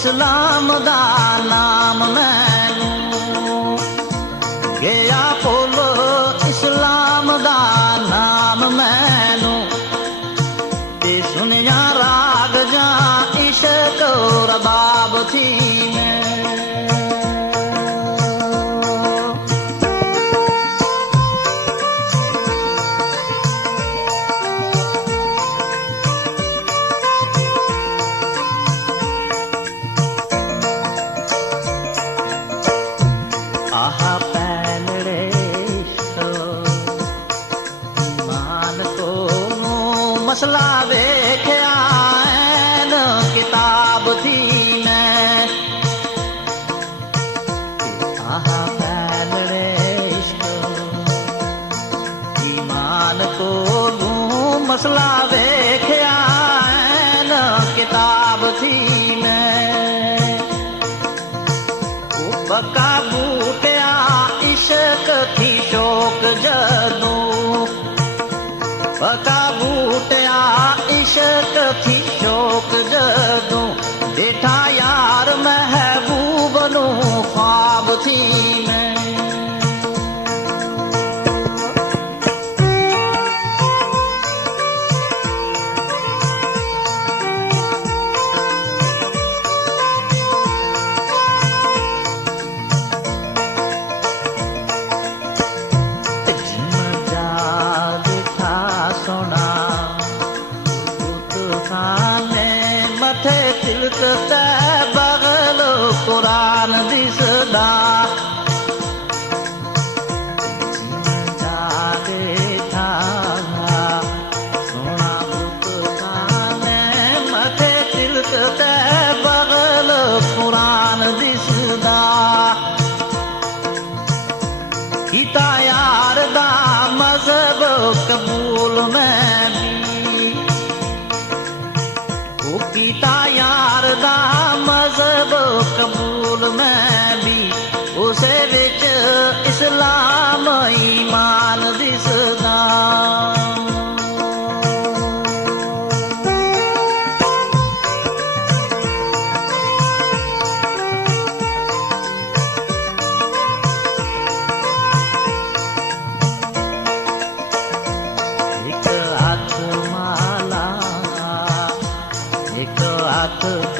इस्लाम दा नाम मैनू गया भुल इस्लाम दा नाम मैनू ते सुनिया राग जा इश्क रबाब थी मैं आहा पैनड़े ईमान को मसला वेख्या ऐन किताब थी मैं आहा पैनड़े ईमान को मसला वेख्या ऐन किताब थी मैं पक्का बूटिया इश्क थी शौक जदों पक्का बूटिया इश्क थी शौक जदों देखा यार महबूब नू ख्वाब थी मैं मथे तिलक ते बगल कुरान दिसदा जागे था सोना बुतखाने मथे तिलक ते बगल कुरान दिसदा कीता यार दा मजहब कबूल मैं कीता यार दा मजहब कबूल मैं भी उसे विच इस्लाम ईमान दिसदा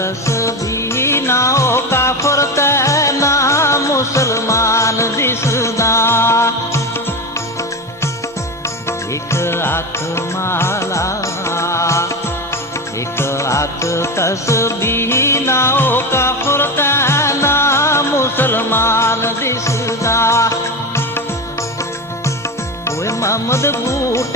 तस्बीह ना ओ काफर ते ना मुसलमान दिसदा एक हाथ माला एक हाथ तस्बीह ना ओ काफर ते ना मुसलमान दिसदा ओए मोहम्मद बूट